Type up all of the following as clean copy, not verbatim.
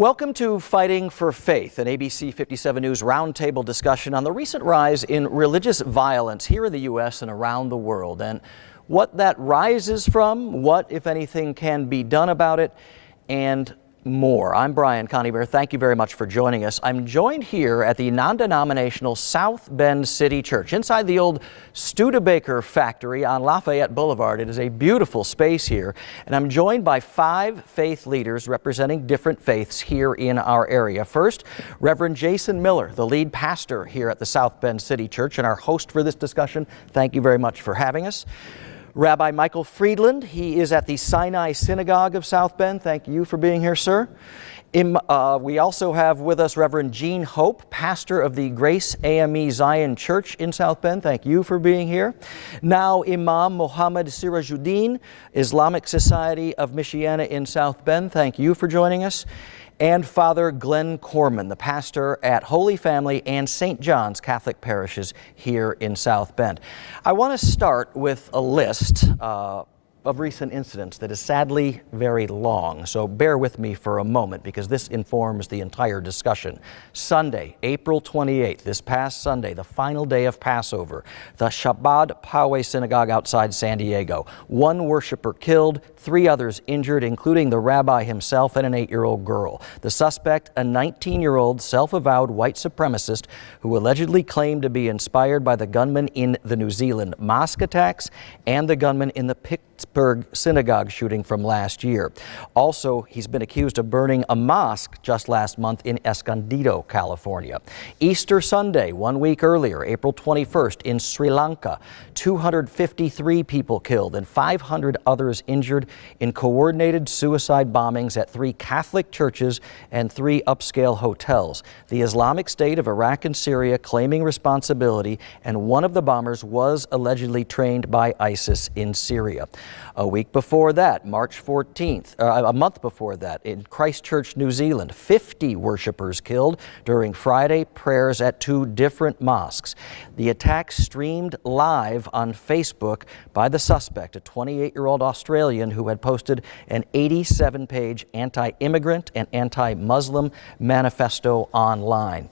Welcome to Fighting for Faith, an ABC 57 News roundtable discussion on the recent rise in religious violence here in the U.S. and around the world, and what that rises from, what, if anything, can be done about it, and more. I'm Brian Conybeare. Thank you very much for joining us. I'm joined here at the non-denominational South Bend City Church, inside the old Studebaker factory on Lafayette Boulevard. It is a beautiful space here, and I'm joined by 5 faith leaders representing different faiths here in our area. First, Reverend Jason Miller, the lead pastor here at the South Bend City Church and our host for this discussion. Thank you very much for having us. Rabbi Michael Friedland, he is at the Sinai Synagogue of South Bend. Thank you for being here, sir. We also have with us Reverend Gene Hope, pastor of the Grace AMEZ Zion Church in South Bend. Thank you for being here. Now, Imam Mohammad Sirajuddin, Islamic Society of Michiana in South Bend. Thank you for joining us. And Father Glenn Kohrman, the pastor at Holy Family and St. John's Catholic parishes here in South Bend. I want to start with a list of recent incidents that is sadly very long, so bear with me for a moment because this informs the entire discussion. Sunday, April 28th, this past Sunday, the final day of Passover, the Shabbat Poway Synagogue outside San Diego. 1 worshiper killed, 3 others injured, including the rabbi himself and an 8-year-old girl. The suspect, a 19-year-old self-avowed white supremacist who allegedly claimed to be inspired by the gunman in the New Zealand mosque attacks and the gunman in the Pittsburgh synagogue shooting from last year. Also, he's been accused of burning a mosque just last month in Escondido, California. Easter Sunday, 1 week earlier, April 21st, in Sri Lanka, 253 people killed and 500 others injured in coordinated suicide bombings at 3 Catholic churches and 3 upscale hotels. The Islamic State of Iraq and Syria claiming responsibility, and one of the bombers was allegedly trained by ISIS in Syria. A week before that, March 14th, a month before that, in Christchurch, New Zealand, 50 worshipers killed during Friday prayers at 2 different mosques. The attack streamed live on Facebook by the suspect, a 28-year-old Australian who had posted an 87-page anti-immigrant and anti-Muslim manifesto online.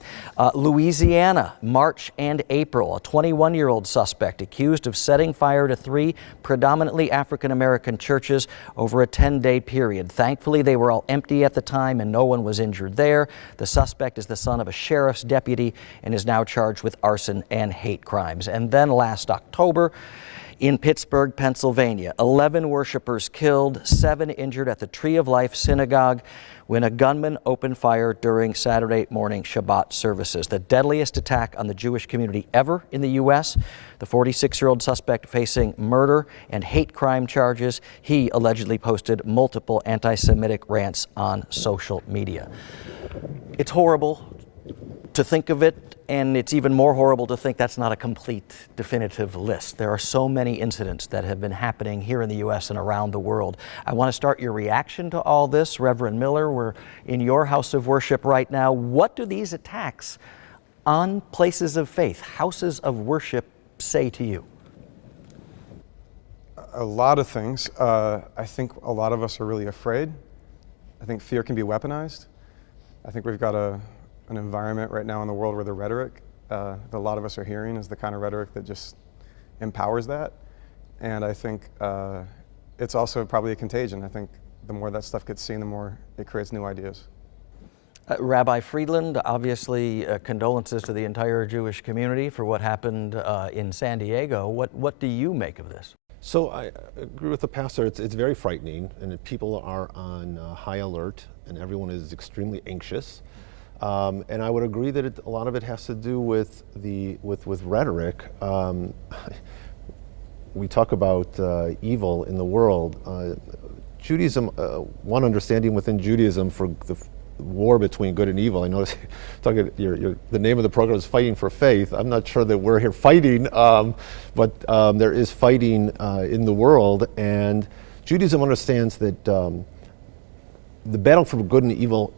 Louisiana, March and April, a 21-year-old suspect accused of setting fire to 3 predominantly African-American churches over a 10-day period. Thankfully, they were all empty at the time and no one was injured there. The suspect is the son of a sheriff's deputy and is now charged with arson and hate crimes. And then last October, in Pittsburgh, Pennsylvania, 11 worshipers killed, 7 injured at the Tree of Life Synagogue when a gunman opened fire during Saturday morning Shabbat services. The deadliest attack on the Jewish community ever in the U.S. The 46-year-old suspect facing murder and hate crime charges. He allegedly posted multiple anti-Semitic rants on social media. It's horrible to think of it, and it's even more horrible to think that's not a complete, definitive list. There are so many incidents that have been happening here in the U.S. and around the world. I want to start your reaction to all this. Reverend Miller, we're in your house of worship right now. What do these attacks on places of faith, houses of worship, say to you? A lot of things. I think a lot of us are really afraid. I think fear can be weaponized. I think we've got an environment right now in the world where the rhetoric that a lot of us are hearing is the kind of rhetoric that just empowers that. And I think it's also probably a contagion. I think the more that stuff gets seen, the more it creates new ideas. Rabbi Friedland, obviously condolences to the entire Jewish community for what happened in San Diego. What do you make of this? So I agree with the pastor. It's very frightening, and people are on high alert, and everyone is extremely anxious. And I would agree that a lot of it has to do with rhetoric. We talk about evil in the world. Judaism, one understanding within Judaism for the war between good and evil. I notice the name of the program is Fighting for Faith. I'm not sure that we're here fighting, but there is fighting in the world, and Judaism understands that the battle for good and evil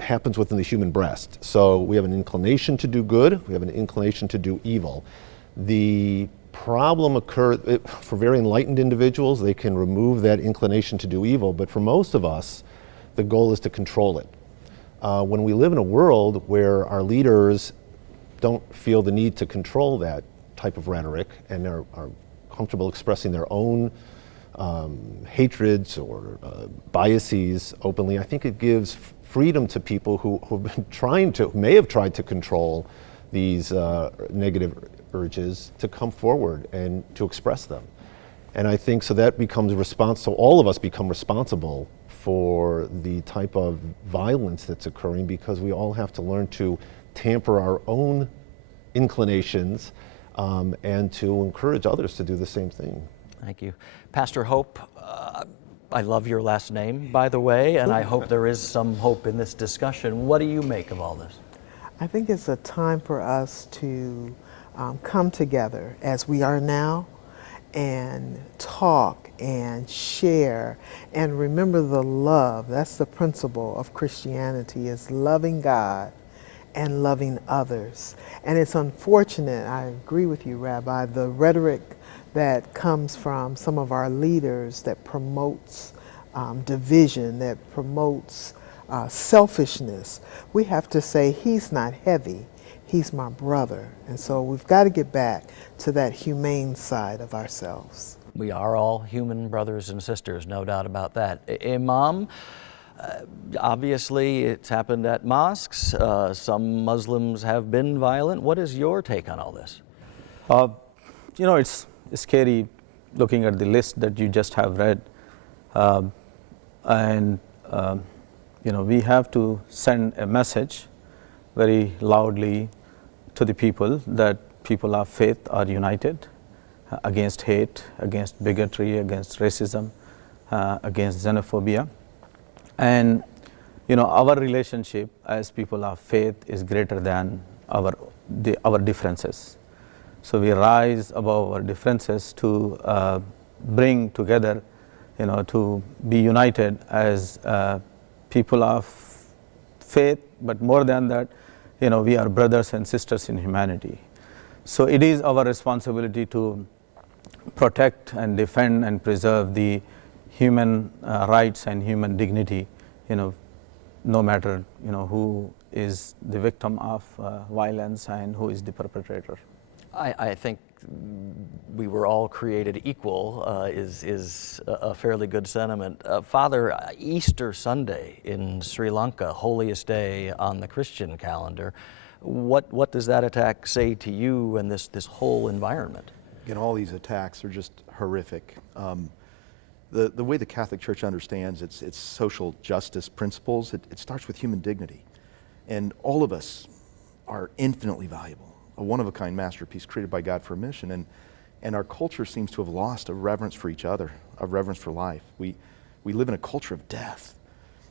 happens within the human breast. So we have an inclination to do good, we have an inclination to do evil. The problem occurs for very enlightened individuals. They can remove that inclination to do evil, but for most of us, the goal is to control it. when we live in a world where our leaders don't feel the need to control that type of rhetoric and are comfortable expressing their own hatreds or biases openly, I think it gives freedom to people who've been may have tried to control these negative urges to come forward and to express them. And I think so that becomes so all of us become responsible for the type of violence that's occurring, because we all have to learn to tamper our own inclinations and to encourage others to do the same thing. Thank you. Pastor Hope, I love your last name, by the way, and I hope there is some hope in this discussion. What do you make of all this? I think it's a time for us to come together as we are now and talk and share and remember the love. That's the principle of Christianity, is loving God and loving others. And it's unfortunate, I agree with you, Rabbi, the rhetoric that comes from some of our leaders that promotes division, that promotes selfishness. We have to say, he's not heavy, he's my brother. And so we've got to get back to that humane side of ourselves. We are all human brothers and sisters, no doubt about that. Imam, obviously it's happened at mosques. Some Muslims have been violent. What is your take on all this? You know, it's scary looking at the list that you just have read. You know, we have to send a message very loudly to the people that people of faith are united against hate, against bigotry, against racism, against xenophobia. And you know, our relationship as people of faith is greater than our differences. So we rise above our differences to bring together, you know, to be united as people of faith, but more than that, you know, we are brothers and sisters in humanity. So it is our responsibility to protect and defend and preserve the human rights and human dignity, you know, no matter, you know, who is the victim of violence and who is the perpetrator. I think we were all created equal is a fairly good sentiment. Father, Easter Sunday in Sri Lanka, holiest day on the Christian calendar, what does that attack say to you and this whole environment? Again, all these attacks are just horrific. The way the Catholic Church understands its social justice principles, it starts with human dignity. And all of us are infinitely valuable, a one-of-a-kind masterpiece created by God for a mission. And our culture seems to have lost a reverence for each other, a reverence for life. We live in a culture of death.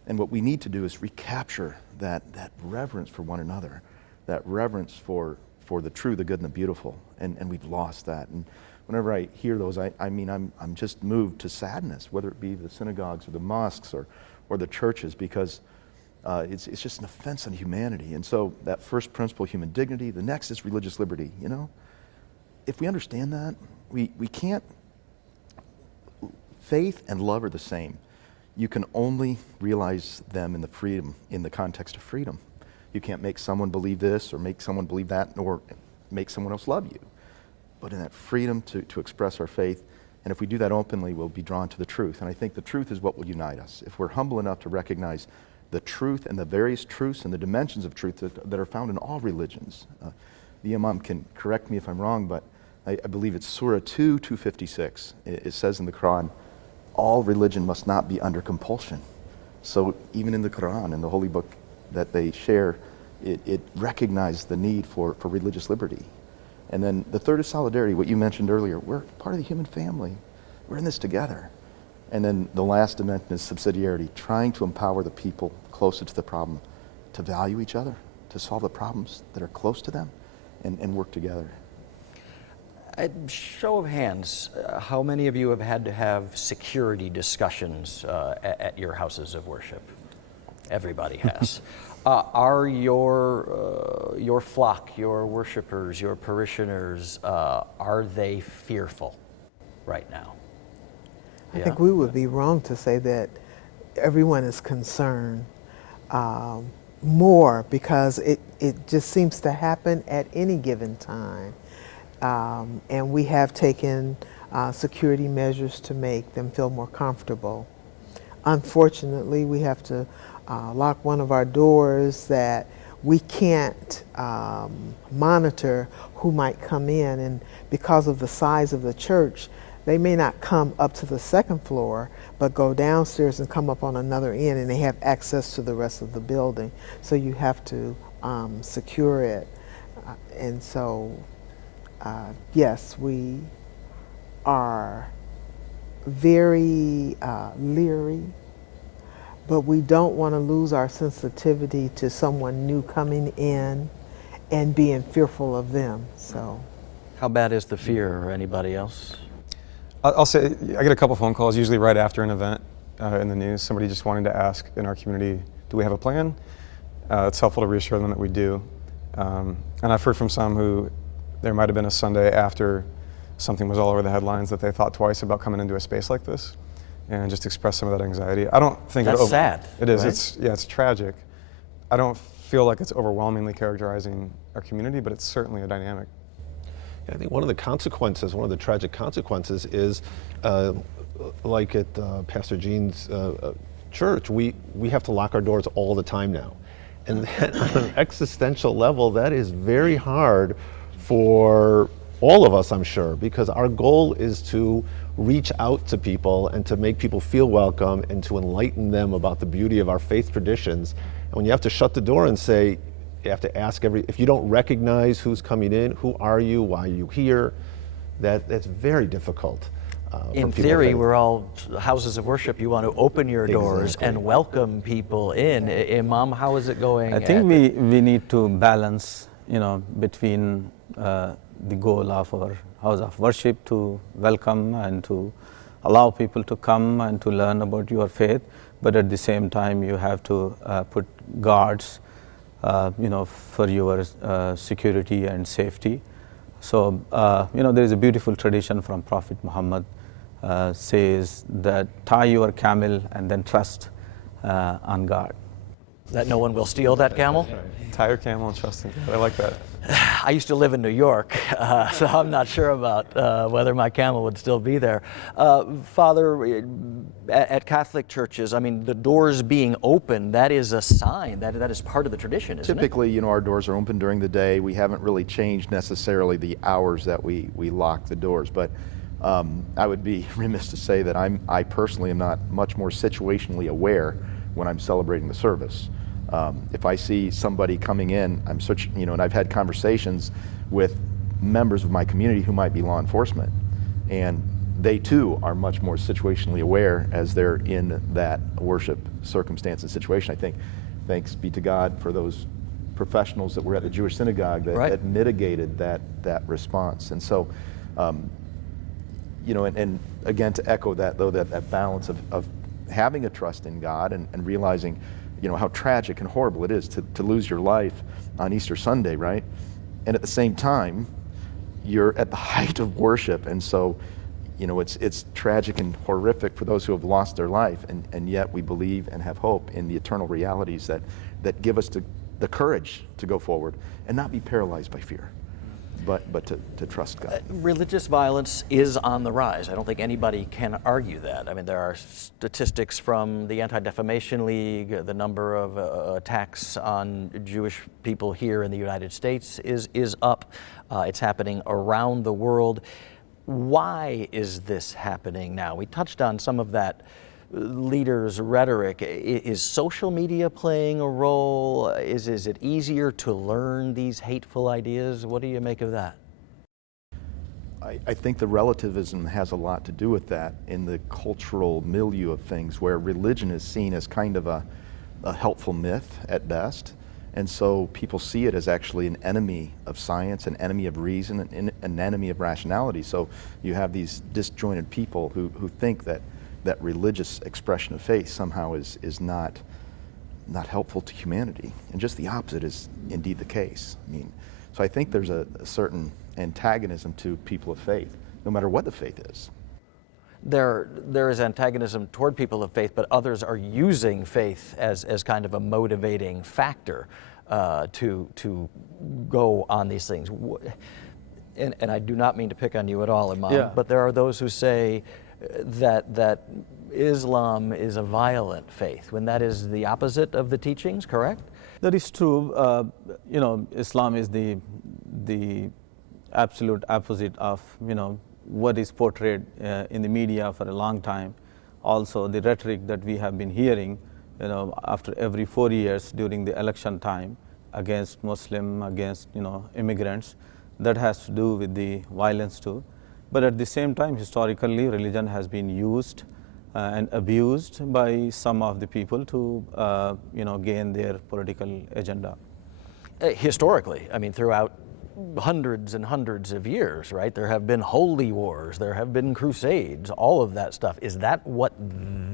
And what we need to do is recapture that reverence for one another, that reverence for the true, the good, and the beautiful. And we've lost that. And whenever I hear those, I'm just moved to sadness, whether it be the synagogues or the mosques or the churches, because it's just an offense on humanity. And so that first principle, human dignity, the next is religious liberty. You know, if we understand that, we can't, faith and love are the same. You can only realize them in the context of freedom. You can't make someone believe this or make someone believe that, nor make someone else love you. But in that freedom to express our faith, and if we do that openly, we'll be drawn to the truth. And I think the truth is what will unite us. If we're humble enough to recognize the truth and the various truths and the dimensions of truth that are found in all religions. The Imam can correct me if I'm wrong, but I believe it's Surah 2:256. It says in the Quran, all religion must not be under compulsion. So even in the Quran, in the holy book that they share, it recognizes the need for religious liberty. And then the third is solidarity, what you mentioned earlier. We're part of the human family. We're in this together. And then the last dimension is subsidiarity, trying to empower the people closer to the problem to value each other, to solve the problems that are close to them, and work together. Show of hands, how many of you have had to have security discussions at your houses of worship? Everybody has. Are your flock, your worshipers, your parishioners, are they fearful right now? I think we would be wrong to say that everyone is concerned. more because it just seems to happen at any given time. And we have taken security measures to make them feel more comfortable. Unfortunately, we have to lock one of our doors that we can't monitor who might come in, and because of the size of the church, they may not come up to the second floor, but go downstairs and come up on another end, and they have access to the rest of the building. So you have to secure it. And so, yes, we are very leery, but we don't want to lose our sensitivity to someone new coming in and being fearful of them. So, How bad is the fear, or anybody else? I'll say I get a couple phone calls usually right after an event in the news. Somebody just wanting to ask in our community, do we have a plan? It's helpful to reassure them that we do. And I've heard from some who there might have been a Sunday after something was all over the headlines that they thought twice about coming into a space like this, and just express some of that anxiety. I don't think That's sad. It is. Right? It's tragic. I don't feel like it's overwhelmingly characterizing our community, but it's certainly a dynamic. I think one of the consequences, one of the tragic consequences is, like at Pastor Gene's church, we have to lock our doors all the time now. And that, on an existential level, that is very hard for all of us, I'm sure, because our goal is to reach out to people and to make people feel welcome and to enlighten them about the beauty of our faith traditions. And when you have to shut the door and say, you have to ask if you don't recognize who's coming in, who are you, why are you here, that's very difficult. In theory, we're all houses of worship. You want to open your doors and welcome people in. Imam, how is it going? I think we need to balance, between the goal of our house of worship to welcome and to allow people to come and to learn about your faith, but at the same time you have to put guards for your security and safety. So, there is a beautiful tradition from Prophet Muhammad says that tie your camel and then trust on God. That no one will steal that camel? Tie your camel and trust in God. I like that. I used to live in New York, so I'm not sure about whether my camel would still be there. Father, at Catholic churches, I mean, the doors being open, that is a sign, that is part of the tradition, isn't Typically, our doors are open during the day. We haven't really changed necessarily the hours that we lock the doors, but I would be remiss to say that I personally am not much more situationally aware when I'm celebrating the service. If I see somebody coming in, and I've had conversations with members of my community who might be law enforcement, and they too are much more situationally aware as they're in that worship circumstance and situation. I think, thanks be to God for those professionals that were at the Jewish synagogue that mitigated that response. And so, and again, to echo that though, that balance of having a trust in God and realizing how tragic and horrible it is to lose your life on Easter Sunday, right? And at the same time, you're at the height of worship, and so, it's tragic and horrific for those who have lost their life, and yet we believe and have hope in the eternal realities that give us the courage to go forward and not be paralyzed by fear, but to trust God. Religious violence is on the rise. I don't think anybody can argue that. I mean, there are statistics from the Anti-Defamation League. The number of attacks on Jewish people here in the United States is up. It's happening around the world. Why is this happening now? We touched on some of that leaders' rhetoric. Is social media playing a role? Is it easier to learn these hateful ideas? What do you make of that? I think the relativism has a lot to do with that in the cultural milieu of things, where religion is seen as kind of a helpful myth at best. And so people see it as actually an enemy of science, an enemy of reason, an enemy of rationality. So you have these disjointed people who think that religious expression of faith somehow is not helpful to humanity, and just the opposite is indeed the case. So I think there's a certain antagonism to people of faith, no matter what the faith is. there is antagonism toward people of faith, but others are using faith as kind of a motivating factor to go on these things. And I do not mean to pick on you at all, Imam, Yeah. but there are those who say that Islam is a violent faith, when that is the opposite of the teachings, correct? That is true. Islam is the absolute opposite of, what is portrayed in the media for a long time. Also, the rhetoric that we have been hearing, after every 4 years during the election time against Muslim, against, immigrants, that has to do with the violence too. But at the same time, historically, religion has been used and abused by some of the people to, gain their political agenda. Historically, I mean, throughout hundreds and hundreds of years, right? There have been holy wars, there have been crusades, all of that stuff. Is that what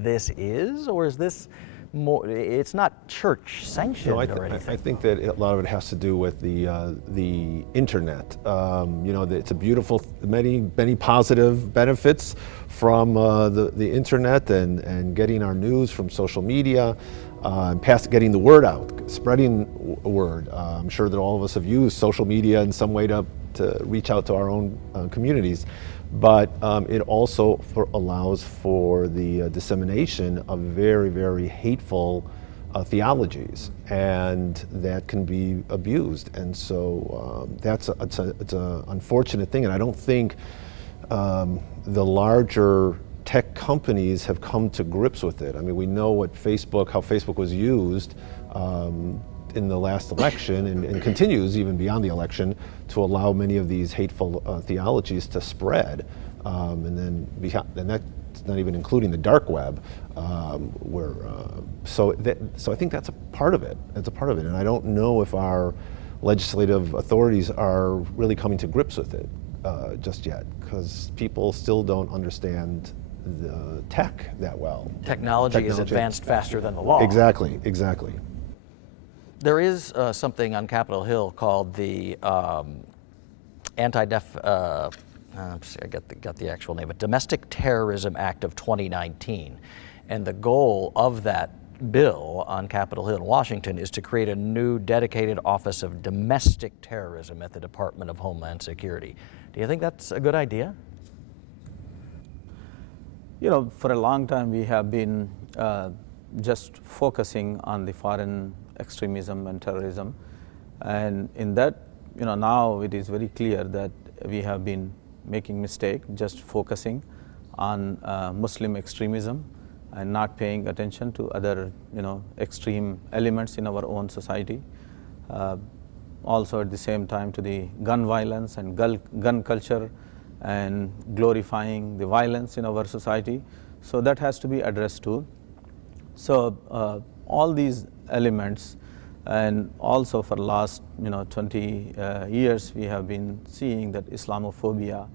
this is, or is this more? It's not church sanctioned or anything. I think that a lot of it has to do with the internet. It's a beautiful, many positive benefits from the internet and getting our news from social media. Getting the word out, spreading word. I'm sure that all of us have used social media in some way to reach out to our own communities, but it also allows for the dissemination of very, very hateful theologies, and that can be abused. And so it's an unfortunate thing, and I don't think the larger tech companies have come to grips with it. I mean, we know how Facebook was used in the last election and continues even beyond the election to allow many of these hateful theologies to spread. And that's not even including the dark web, so I think that's a part of it. That's a part of it. And I don't know if our legislative authorities are really coming to grips with it just yet, because people still don't understand the tech that well. Technology is advanced faster than the law. Exactly. There is something on Capitol Hill called the I got the actual name, but Domestic Terrorism Act of 2019. And the goal of that bill on Capitol Hill in Washington is to create a new dedicated Office of Domestic Terrorism at the Department of Homeland Security. Do you think that's a good idea? For a long time we have been just focusing on the foreign extremism and terrorism. And in that, now it is very clear that we have been making mistake just focusing on Muslim extremism and not paying attention to other, extreme elements in our own society. Also at the same time to the gun violence and gun culture and glorifying the violence in our society. So that has to be addressed too. So all these elements, and also for last 20 years we have been seeing that Islamophobia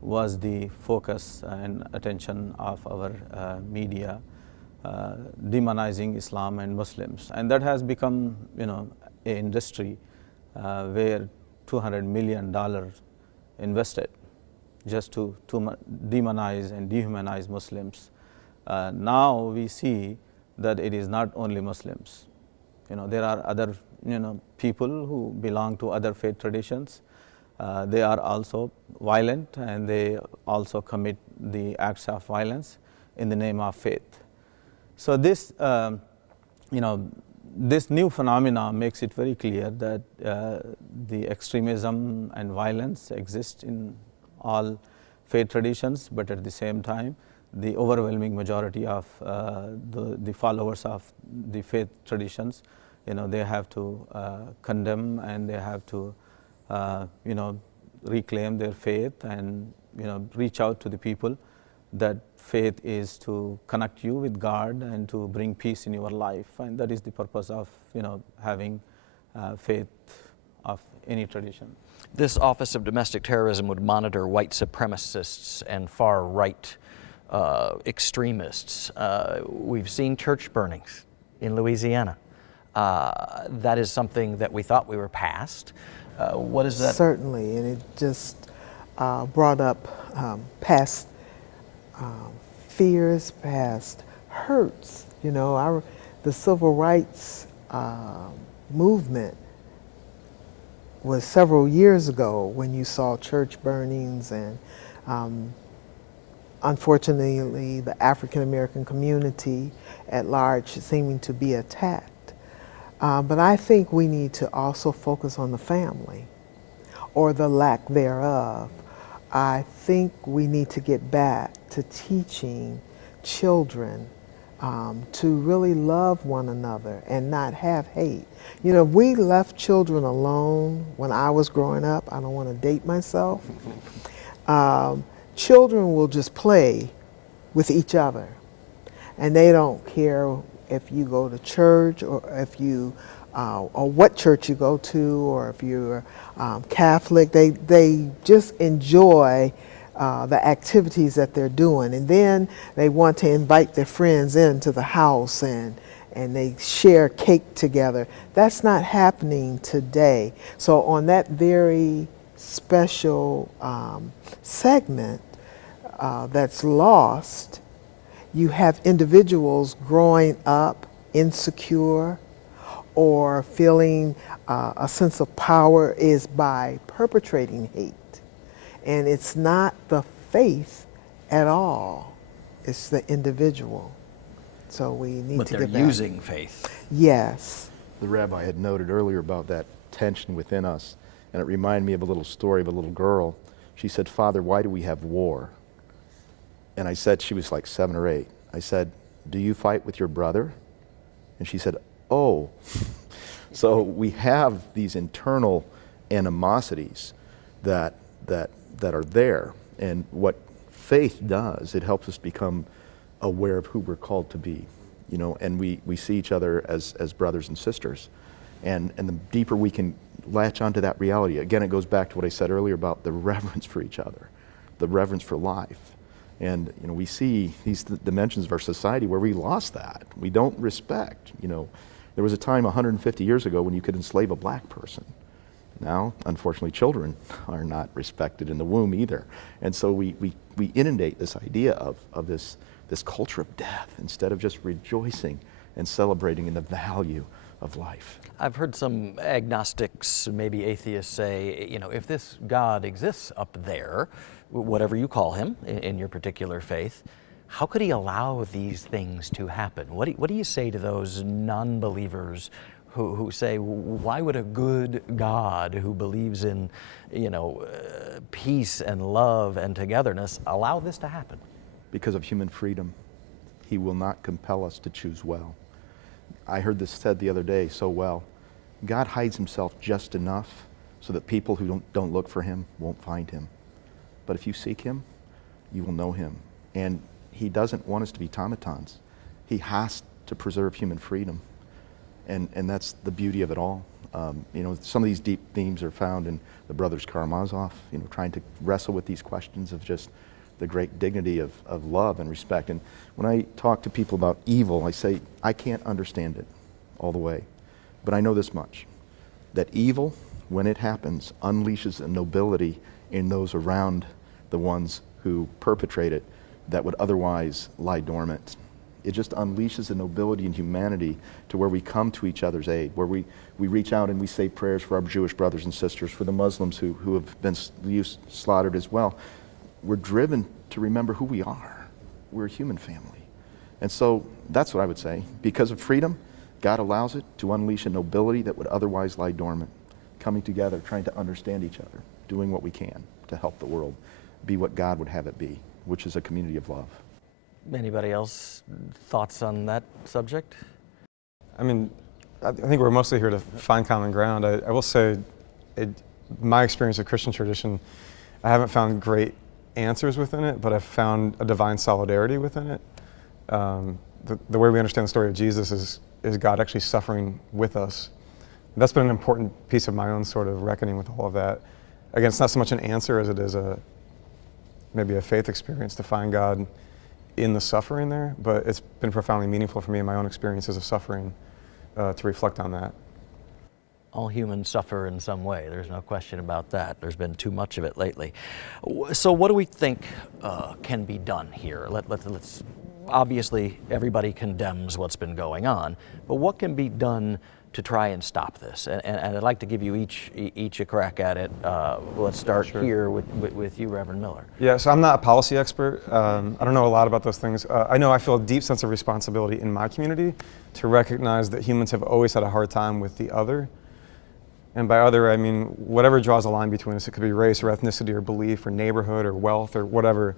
was the focus and attention of our media, demonizing Islam and Muslims. And that has become an industry where $200 million invested just to demonize and dehumanize Muslims. Now we see that it is not only Muslims. There are other people who belong to other faith traditions. They are also violent, and they also commit the acts of violence in the name of faith. So this this new phenomena makes it very clear that the extremism and violence exist in all faith traditions, but at the same time, the overwhelming majority of the followers of the faith traditions, they have to condemn, and they have to, reclaim their faith and, reach out to the people that faith is to connect you with God and to bring peace in your life. And that is the purpose of, having faith of any tradition. This Office of Domestic Terrorism would monitor white supremacists and far-right extremists. We've seen church burnings in Louisiana. That is something that we thought we were past. What is that? Certainly, and it just brought up past fears, past hurts. You know, the civil rights movement was several years ago when you saw church burnings and unfortunately the African American community at large seeming to be attacked. But I think we need to also focus on the family or the lack thereof. I think we need to get back to teaching children to really love one another and not have hate. You know, if we left children alone when I was growing up, I don't want to date myself, children will just play with each other. And they don't care if you go to church or if you, or what church you go to, or if you're Catholic. They just enjoy the activities that they're doing. And then they want to invite their friends into the house and they share cake together. That's not happening today. So on that very special segment that's lost, you have individuals growing up insecure or feeling a sense of power is by perpetrating hate. And it's not the faith at all, it's the individual. So we need But to they're get back. using faith. Yes. The rabbi had noted earlier about that tension within us, and it reminded me of a little story of a little girl. She said, "Father, why do we have war?" And I said, she was like 7 or 8. I said, "Do you fight with your brother?" And she said, "Oh." So we have these internal animosities that are there. And what faith does, it helps us become aware of who we're called to be, you know, and we see each other as brothers and sisters. And the deeper we can latch onto that reality, again, it goes back to what I said earlier about the reverence for each other, the reverence for life. And, you know, we see these dimensions of our society where we lost that. We don't respect, you know. There was a time 150 years ago when you could enslave a black person. Now, unfortunately, children are not respected in the womb either. And so we inundate this idea of this culture of death instead of just rejoicing and celebrating in the value of life. I've heard some agnostics, maybe atheists, say, you know, if this God exists up there, whatever you call him in your particular faith, how could he allow these things to happen? What do you say to those non-believers who say, why would a good God who believes in, you know, peace and love and togetherness allow this to happen? Because of human freedom, he will not compel us to choose well. I heard this said the other day so well. God hides himself just enough so that people who don't look for him won't find him. But if you seek him, you will know him. And he doesn't want us to be automatons. He has to preserve human freedom. And that's the beauty of it all. You know, some of these deep themes are found in the Brothers Karamazov, you know, trying to wrestle with these questions of just the great dignity of love and respect. And when I talk to people about evil, I say, I can't understand it all the way. But I know this much, that evil, when it happens, unleashes a nobility in those around the ones who perpetrate it that would otherwise lie dormant. It just unleashes a nobility in humanity to where we come to each other's aid, where we reach out and we say prayers for our Jewish brothers and sisters, for the Muslims who have been slaughtered as well. We're driven to remember who we are. We're a human family. And so that's what I would say. Because of freedom, God allows it to unleash a nobility that would otherwise lie dormant, coming together, trying to understand each other, doing what we can to help the world be what God would have it be, which is a community of love. Anybody else thoughts on that subject? I mean, I think we're mostly here to find common ground. I will say, my experience of Christian tradition, I haven't found great answers within it, but I've found a divine solidarity within it. The way we understand the story of Jesus is God actually suffering with us. That's been an important piece of my own sort of reckoning with all of that. Again, it's not so much an answer as it is maybe a faith experience to find God in the suffering there, but it's been profoundly meaningful for me in my own experiences of suffering to reflect on that. All humans suffer in some way. There's no question about that. There's been too much of it lately. So what do we think can be done here? Let's obviously, everybody condemns what's been going on, but what can be done to try and stop this? And I'd like to give you each a crack at it. Let's start here with you, Reverend Miller. Yeah, so I'm not a policy expert. I don't know a lot about those things. I know I feel a deep sense of responsibility in my community to recognize that humans have always had a hard time with the other. And by other, I mean whatever draws a line between us. It could be race or ethnicity or belief or neighborhood or wealth or whatever.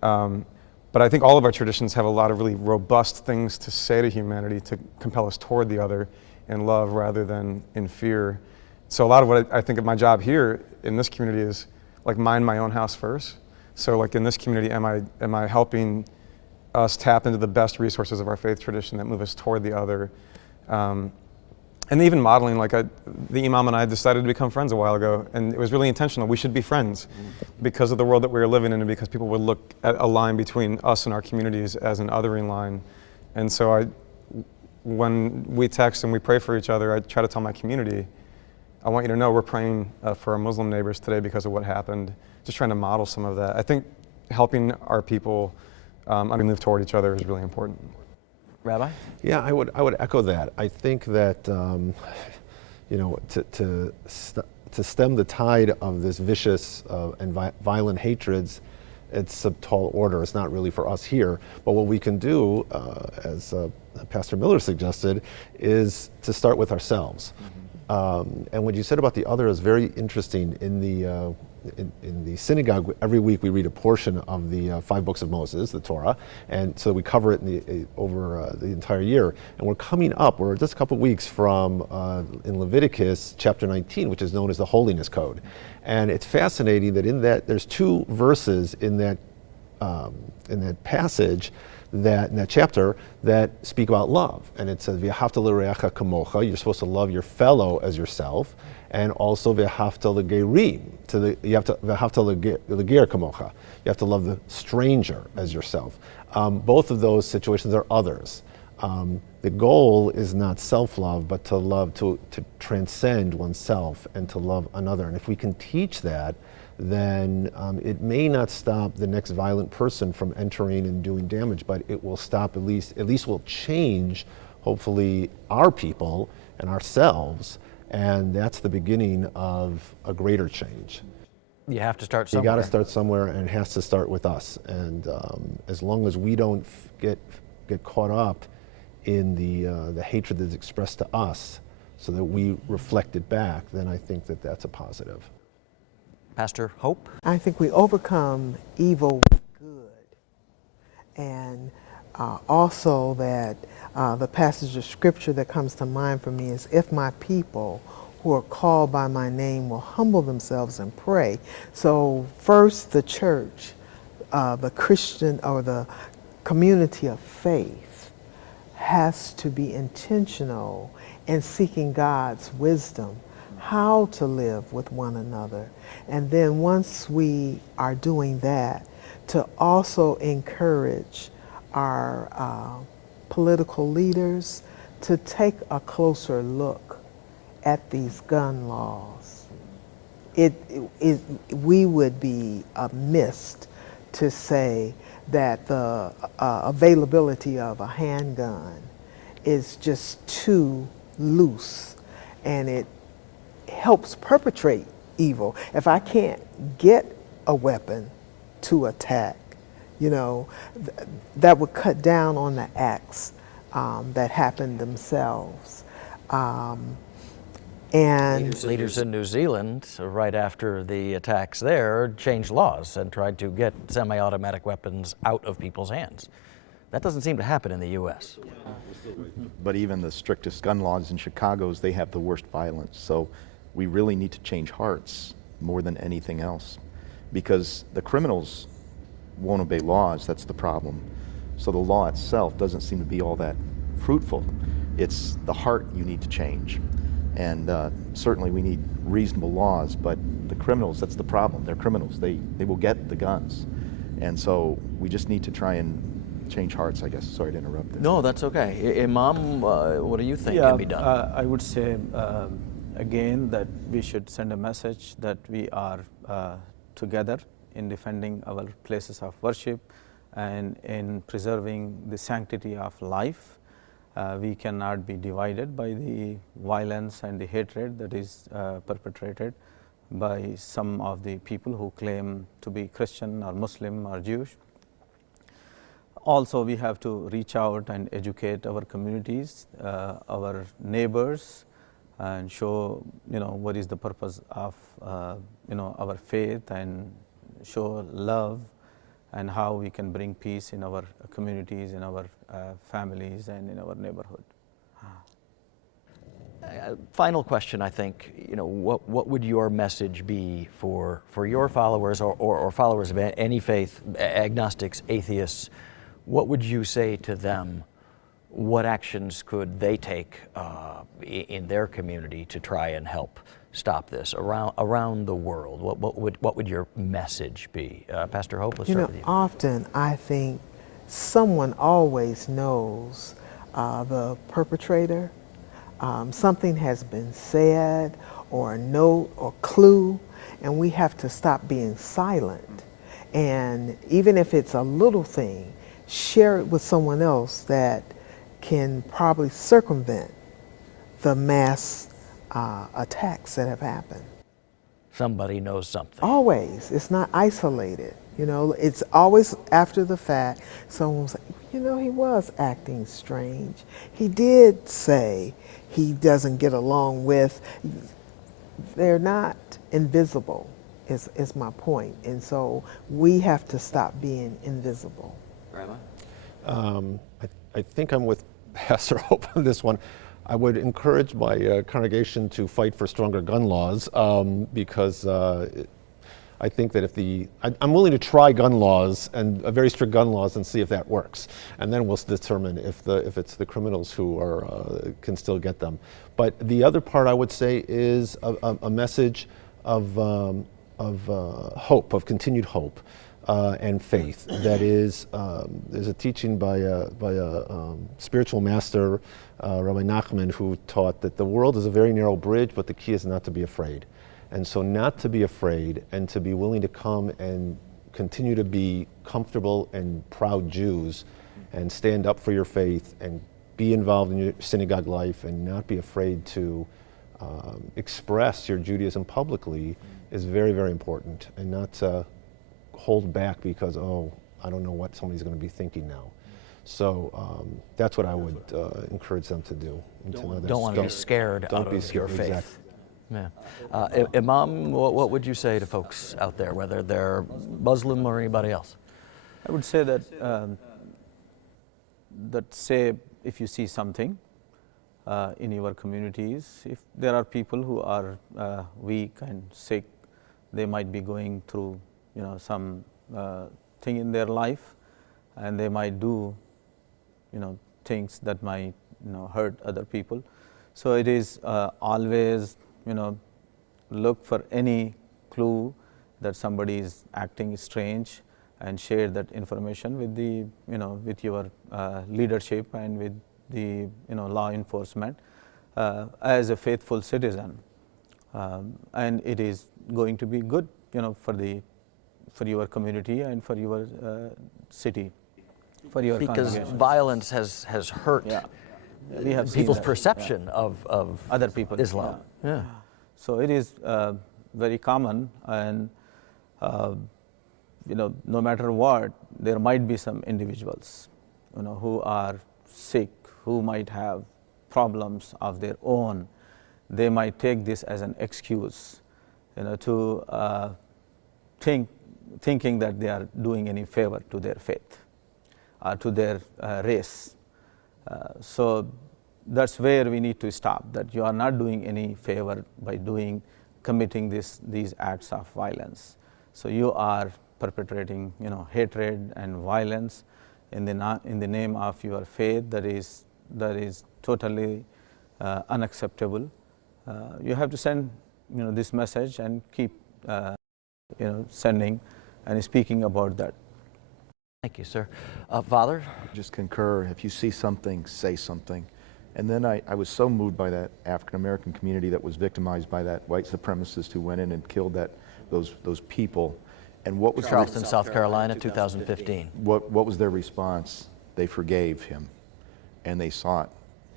But I think all of our traditions have a lot of really robust things to say to humanity to compel us toward the other in love rather than in fear. So a lot of what I think of my job here in this community is like mind my own house first. So like in this community, am I helping us tap into the best resources of our faith tradition that move us toward the other? And even modeling, like the Imam and I decided to become friends a while ago, and it was really intentional. We should be friends because of the world that we were living in and because people would look at a line between us and our communities as an othering line. And so when we text and we pray for each other, I try to tell my community, I want you to know we're praying for our Muslim neighbors today because of what happened. Just trying to model some of that. I think helping our people move toward each other is really important. Rabbi? Yeah, I would echo that. I think that you know, to stem the tide of this vicious and violent hatreds, it's a tall order. It's not really for us here. But what we can do, as Pastor Miller suggested, is to start with ourselves. And what you said about the other is very interesting. In the synagogue, every week we read a portion of the 5 books of Moses, the Torah, and so we cover it over the entire year. And we're coming up, we're just a couple weeks from, in Leviticus chapter 19, which is known as the Holiness Code. And it's fascinating that in that, there's 2 verses in that passage, in that chapter, that speak about love. And it says, V'ahavta l'reacha kamocha, you're supposed to love your fellow as yourself. And also v'ahavta l'gerim, you have to v'ahavta l'ger kamocha. You have to love the stranger as yourself. Both of those situations are others. The goal is not self-love, but to love, to transcend oneself and to love another. And if we can teach that, then it may not stop the next violent person from entering and doing damage, but it will stop, at least will change, hopefully, our people and ourselves. And that's the beginning of a greater change. You have to start somewhere. You got to start somewhere, and it has to start with us. And as long as we don't get caught up in the hatred that's expressed to us, so that we reflect it back, then I think that that's a positive. Pastor Hope? I think we overcome evil with good. And also that the passage of scripture that comes to mind for me is, if my people who are called by my name will humble themselves and pray. So first the church, the Christian or the community of faith has to be intentional in seeking God's wisdom, how to live with one another. And then once we are doing that, to also encourage our political leaders to take a closer look at these gun laws. We would be amiss to say that the availability of a handgun is just too loose, and it helps perpetrate evil. If I can't get a weapon to attack, you know, that would cut down on the acts that happen themselves. And leaders in New Zealand, right after the attacks there, changed laws and tried to get semi-automatic weapons out of people's hands. That doesn't seem to happen in the U.S. But even the strictest gun laws in Chicago's, they have the worst violence. So we really need to change hearts more than anything else, because the criminals won't obey laws. That's the problem. So the law itself doesn't seem to be all that fruitful. It's the heart you need to change. And certainly we need reasonable laws, but the criminals, that's the problem. They're criminals. They will get the guns. And so we just need to try and change hearts, I guess. Sorry to interrupt. No, that's okay. Imam, what do you think can be done? I would say again that we should send a message that we are together in defending our places of worship and in preserving the sanctity of life. We cannot be divided by the violence and the hatred that is perpetrated by some of the people who claim to be Christian or Muslim or Jewish. Also, we have to reach out and educate our communities, our neighbors, and show what is the purpose of our faith, and show love and how we can bring peace in our communities, in our families, and in our neighborhood. Final question, I think, what would your message be for your followers or followers of any faith, agnostics, atheists? What would you say to them? What actions could they take in their community to try and help stop this around the world? What would your message be? Pastor Hope, let's start with you. Often I think someone always knows the perpetrator. Something has been said, or a note or clue, and we have to stop being silent. And even if it's a little thing, share it with someone else that can probably circumvent the mass attacks that have happened. Somebody knows something. Always. It's not isolated. It's always after the fact. Someone's like, he was acting strange. He did say he doesn't get along with. They're not invisible, is my point. And so we have to stop being invisible. Rabbi? I think I'm with Pastor Hope on this one. I would encourage my congregation to fight for stronger gun laws because I think that I'm willing to try gun laws and very strict gun laws and see if that works, and then we'll determine if it's the criminals who can still get them. But the other part I would say is a message of hope, of continued hope. And faith. That is, there's a teaching by a spiritual master, Rabbi Nachman, who taught that the world is a very narrow bridge, but the key is not to be afraid. And so not to be afraid and to be willing to come and continue to be comfortable and proud Jews and stand up for your faith and be involved in your synagogue life and not be afraid to express your Judaism publicly is very, very important, and not to hold back because, I don't know what somebody's going to be thinking now. So that's what I would encourage them to do. Don't want to be scared out of your faith. Exactly. Yeah. Imam, what would you say to folks out there, whether they're Muslim or anybody else? I would say that say if you see something in your communities, if there are people who are weak and sick, they might be going through some thing in their life, and they might do things that might hurt other people. So it is always look for any clue that somebody is acting strange, and share that information with the with your leadership and with the law enforcement as a faithful citizen, and it is going to be good for your community and for your city, for your because violence has hurt we have people's seen that, perception of other people, Islam. Yeah. So it is very common, and no matter what, there might be some individuals who are sick, who might have problems of their own. They might take this as an excuse to thinking that they are doing any favor to their faith, to their race. So that's where we need to stop, that you are not doing any favor by committing these acts of violence. So you are perpetrating hatred and violence in the name of your faith. That is totally unacceptable. You have to send this message and keep sending and speaking about that. Thank you, sir. Father? Just concur. If you see something, say something. And then I was so moved by that African-American community that was victimized by that white supremacist who went in and killed those people. And what was Charleston, South Carolina, 2015. what was their response? They forgave him, and they sought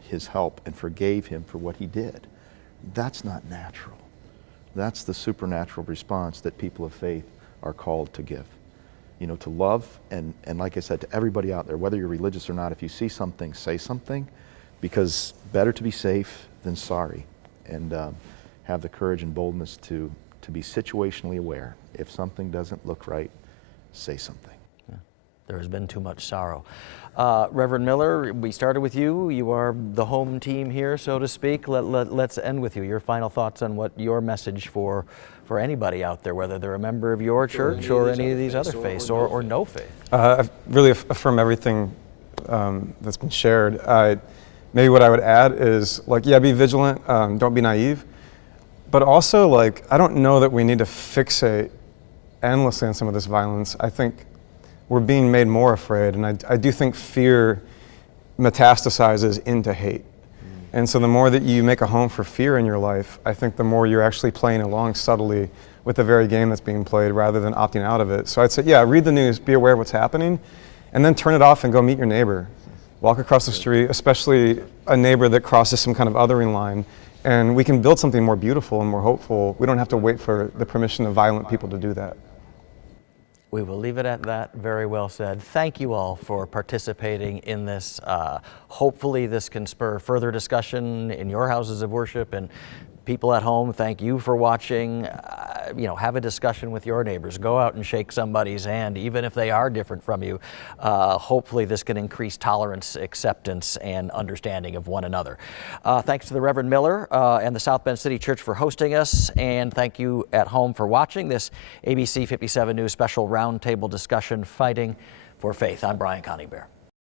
his help and forgave him for what he did. That's not natural. That's the supernatural response that people of faith are called to give. You know, to love, and like I said, to everybody out there, whether you're religious or not, if you see something, say something, because better to be safe than sorry, and have the courage and boldness to be situationally aware. If something doesn't look right, say something. Yeah. There has been too much sorrow. Reverend Miller, we started with you. You are the home team here, so to speak. Let's end with you. Your final thoughts on what your message for anybody out there, whether they're a member of your church or any of these other faiths or no faith. I really affirm everything that's been shared. Maybe what I would add is, like, yeah, be vigilant, don't be naive, but also, like, I don't know that we need to fixate endlessly on some of this violence. I think we're being made more afraid, and I do think fear metastasizes into hate. And so the more that you make a home for fear in your life, I think the more you're actually playing along subtly with the very game that's being played rather than opting out of it. So I'd say, yeah, read the news, be aware of what's happening, and then turn it off and go meet your neighbor. Walk across the street, especially a neighbor that crosses some kind of othering line, and we can build something more beautiful and more hopeful. We don't have to wait for the permission of violent people to do that. We will leave it at that. Very well said. Thank you all for participating in this. Hopefully this can spur further discussion in your houses of worship, and people at home, thank you for watching. Have a discussion with your neighbors. Go out and shake somebody's hand, even if they are different from you. Hopefully this can increase tolerance, acceptance, and understanding of one another. Thanks to the Reverend Miller and the South Bend City Church for hosting us, and thank you at home for watching this ABC 57 News special roundtable discussion, Fighting for Faith. I'm Brian Conybeare.